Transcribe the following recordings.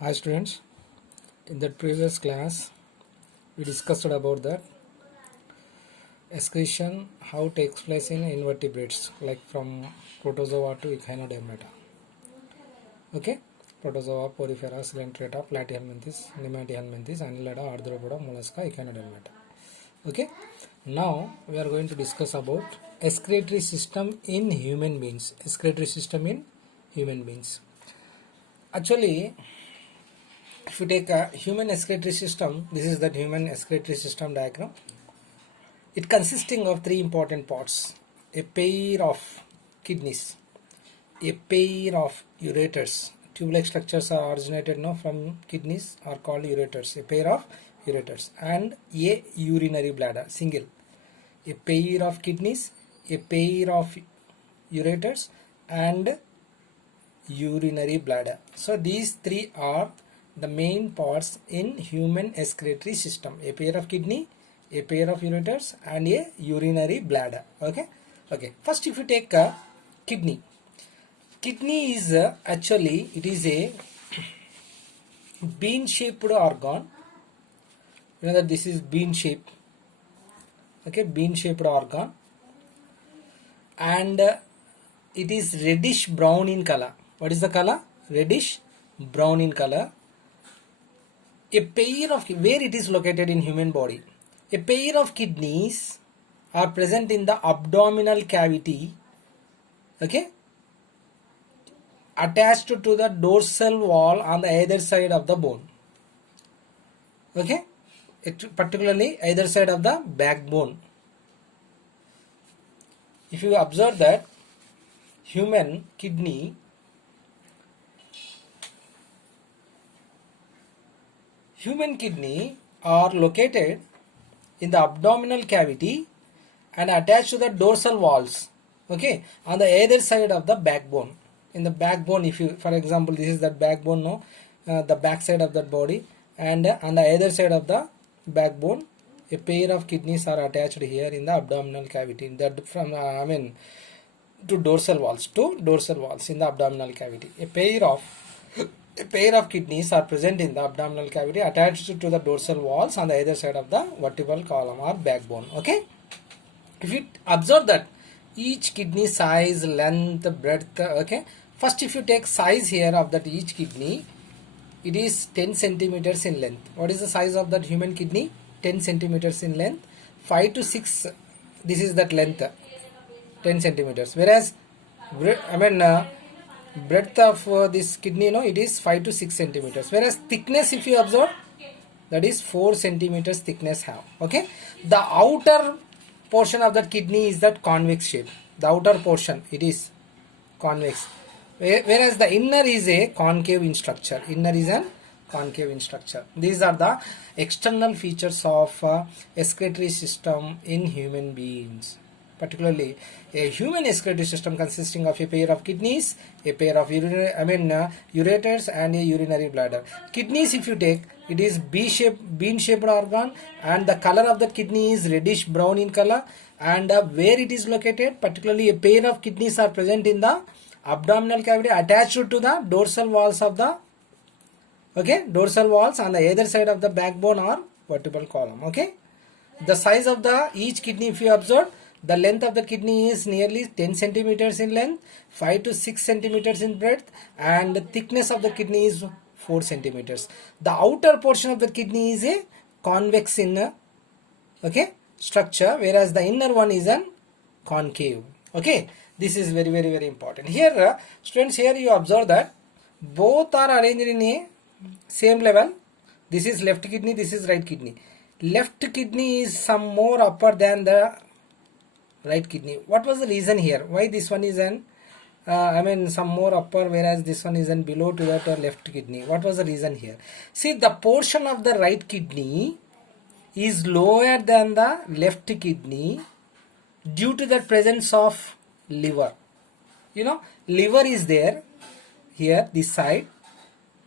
Hi students, in the previous class we discussed about that excretion how takes place in invertebrates like from protozoa to echinodermata. Okay, protozoa, porifera, coelenterata, platyhelminthes, nematohelminthes, annelida, arthropoda, mollusca, echinodermata. Okay, now we are going to discuss about excretory system in human beings. Excretory system in human beings. Actually, if you take a human excretory system, this is the human excretory system diagram. It consisting of three important parts: a pair of kidneys, a pair of ureters. Tube-like structures are originated now from kidneys are called ureters. A pair of ureters and a urinary bladder, single. A pair of kidneys, a pair of ureters and urinary bladder. So these three are the main parts in human excretory system: a pair of kidney, a pair of ureters and a urinary bladder. Okay, first if you take a kidney is actually it is a bean shaped organ. You know that this is bean shape. Okay, bean shaped organ, and it is reddish brown in color. What is the color? Reddish brown in color. A pair of, where it is located in human body, a pair of kidneys are present in the abdominal cavity, okay, attached to the dorsal wall on the either side of the bone, okay, particularly either side of the backbone. If you observe that human kidney are located in the abdominal cavity and attached to the dorsal walls, okay, on the either side of the backbone. In the backbone, if you, for example, this is the backbone, no, the back side of that body, and on the either side of the backbone a pair of kidneys are attached here in the abdominal cavity, that from to dorsal walls in the abdominal cavity. A pair of kidneys are present in the abdominal cavity attached to the dorsal walls on the either side of the vertebral column or backbone. Okay, if you observe that each kidney size, length, breadth, okay, first if you take size here of that each kidney, it is 10 centimeters in length. What is the size of that human kidney? 10 centimeters in length. 5 to 6, this is that length, 10 centimeters, whereas breadth of this kidney, no, it is 5 to 6 centimeters, whereas thickness, if you observe, that is 4 centimeters thickness have. Okay, the outer portion of that kidney is that convex shape. The outer portion, it is convex, whereas the inner is a concave in structure. These are the external features of excretory system in human beings. Particularly, a human excretory system consisting of a pair of kidneys, a pair of ureters and a urinary bladder. Kidneys, if you take, it is bean shaped organ, and the color of the kidney is reddish brown in color, and where it is located, particularly a pair of kidneys are present in the abdominal cavity attached to the dorsal walls of the, okay, dorsal walls on the either side of the backbone or vertebral column. Okay, the size of the each kidney, if you observe, the length of the kidney is nearly 10 centimeters in length, 5 to 6 centimeters in breadth, and the thickness of the kidney is 4 centimeters. The outer portion of the kidney is a convex in okay, structure, whereas the inner one is an concave. Okay, this is very, very, very important. Here, students, here you observe that both are arranged in a same level. This is left kidney, this is right kidney. Left kidney is some more upper than the right kidney. What was the reason here? Why this one is an some more upper, whereas this one is an below to that left kidney? What was the reason here? See, the portion of the right kidney is lower than the left kidney due to the presence of liver. You know, liver is there here, this side,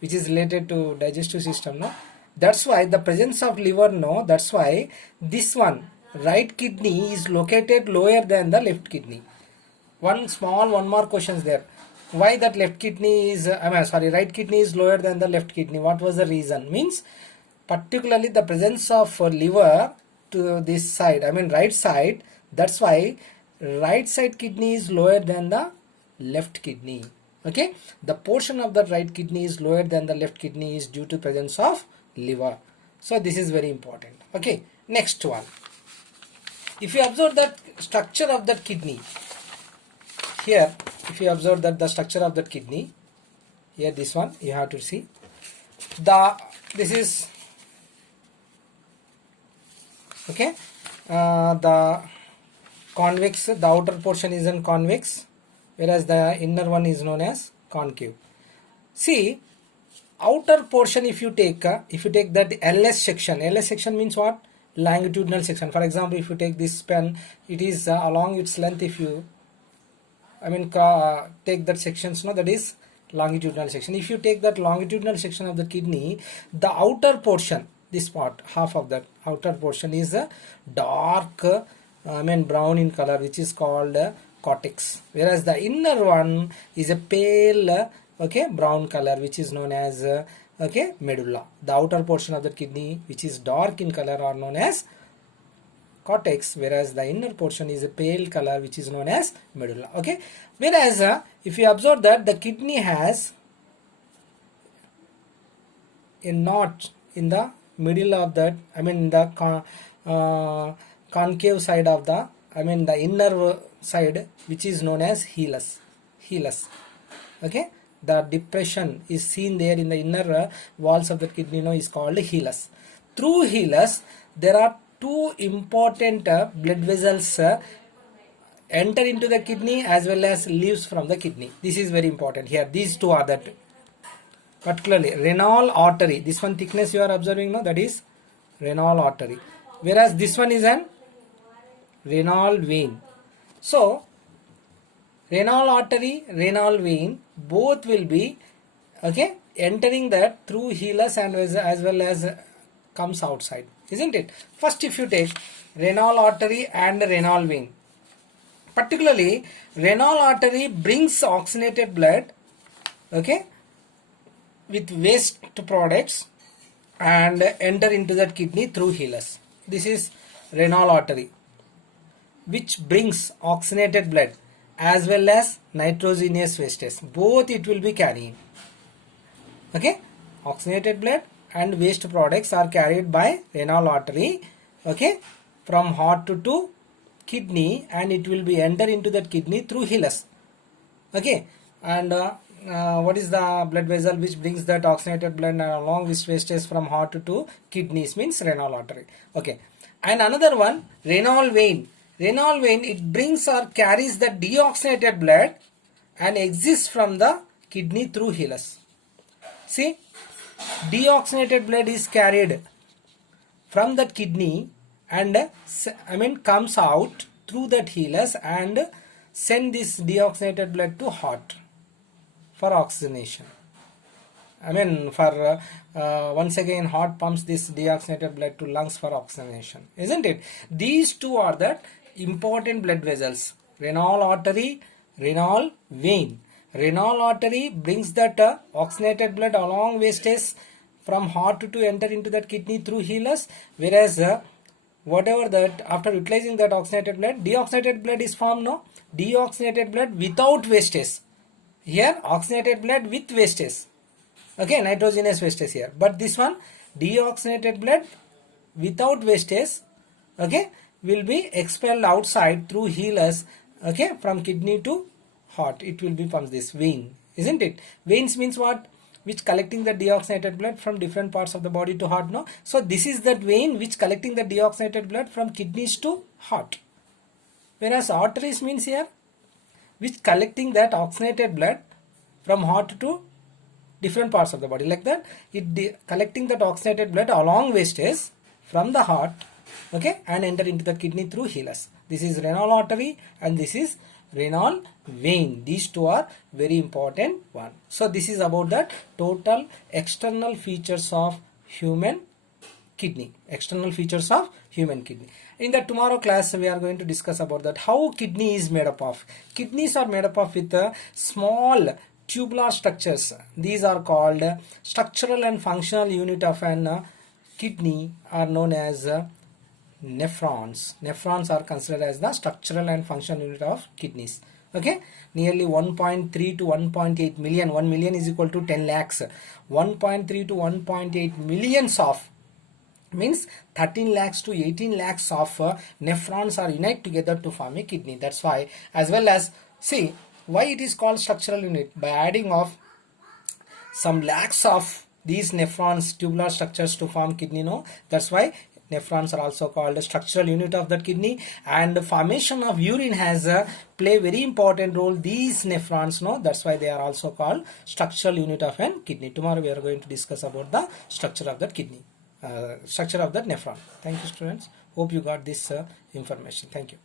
which is related to digestive system, no? That's why the presence of liver, no, that's why this one right kidney is located lower than the left kidney. One more question is there. why that left kidney is right kidney is lower than the left kidney. What was the reason? Means particularly the presence of liver to this side, right side. That's why right side kidney is lower than the left kidney. Okay, the portion of the right kidney is lower than the left kidney is due to presence of liver. So this is very important. Okay, next one. If you observe that structure of that kidney here, if you observe that the structure of that kidney here, this one you have to see this is okay, the convex, the outer portion is in convex, whereas the inner one is known as concave. See, outer portion, if you take that LS section means what? Longitudinal section. For example, if you take this pen, it is along its length. If you take that sections, no, that is longitudinal section. If you take that longitudinal section of the kidney, the outer portion, this part, half of that outer portion is a dark brown in color, which is called cortex, whereas the inner one is a pale brown color, which is known as medulla. The outer portion of the kidney, which is dark in color, are known as cortex, whereas the inner portion is a pale color, which is known as medulla. Okay, whereas if you observe that the kidney has a knot in the middle of that, the concave side of the, the inner side, which is known as hilus. Okay, the depression is seen there in the inner walls of the kidney, is called hilus. Through hilus, there are two important blood vessels enter into the kidney as well as leaves from the kidney. This is very important here. These two are that, particularly renal artery. This one thickness you are observing now, that is renal artery, whereas this one is an renal vein. So renal artery, renal vein, both will be entering that through hilus and as well as comes outside, isn't it? First, if you take renal artery and renal vein, particularly renal artery brings oxygenated blood with waste products and enter into that kidney through hilus. This is renal artery, which brings oxygenated blood as well as nitrogenous wastes. Both it will be carrying. Okay, oxygenated blood and waste products are carried by renal artery. Okay, from heart to kidney, and it will be enter into that kidney through hilus. Okay, and what is the blood vessel which brings that oxygenated blood and along with wastes from heart to kidneys? Means renal artery. Okay, and another one, renal vein. Renal vein, it brings or carries the deoxygenated blood and exists from the kidney through hilus. See, deoxygenated blood is carried from that kidney and comes out through that hilus and send this deoxygenated blood to heart for oxygenation. Once again heart pumps this deoxygenated blood to lungs for oxygenation, isn't it? These two are the important blood vessels, renal artery, renal vein. Renal artery brings that oxygenated blood along wastes from heart to enter into that kidney through hilus, whereas whatever that, after utilizing that oxygenated blood, deoxygenated blood is formed, no? Deoxygenated blood without wastes. Here oxygenated blood with wastes. Okay, nitrogenous wastes here. But this one, deoxygenated blood without wastes, will be expelled outside through hilus, from kidney to heart. It will be from this vein, isn't it? Veins means what? Which collecting the deoxygenated blood from different parts of the body to heart, no? So this is that vein which collecting the deoxygenated blood from kidneys to heart. Whereas arteries means here, which collecting that oxygenated blood from heart to different parts of the body, like that. It collecting that oxygenated blood along wastes from the heart, and enter into the kidney through hilus. This is renal artery and this is renal vein. These two are very important one. So this is about the total external features of human kidney. External features of human kidney. In the tomorrow class we are going to discuss about that how kidney is made up of. Kidneys are made up of with small tubular structures. These are called structural and functional unit of an kidney are known as nephrons. Nephrons are considered as the structural and functional unit of kidneys. Okay, nearly 1.3 to 1.8 million. 1 million is equal to 10 lakhs. 1.3 to 1.8 millions of means 13 lakhs to 18 lakhs of nephrons are unite together to form a kidney. That's why, as well as, see why it is called structural unit, by adding of some lakhs of these nephrons, tubular structures to form kidney. No, that's why nephrons are also called a structural unit of the kidney. And the formation of urine has play very important role. These nephrons, no, that's why they are also called structural unit of an kidney. Tomorrow we are going to discuss about the structure of that kidney, structure of that nephron. Thank you, students. Hope you got this information. Thank you.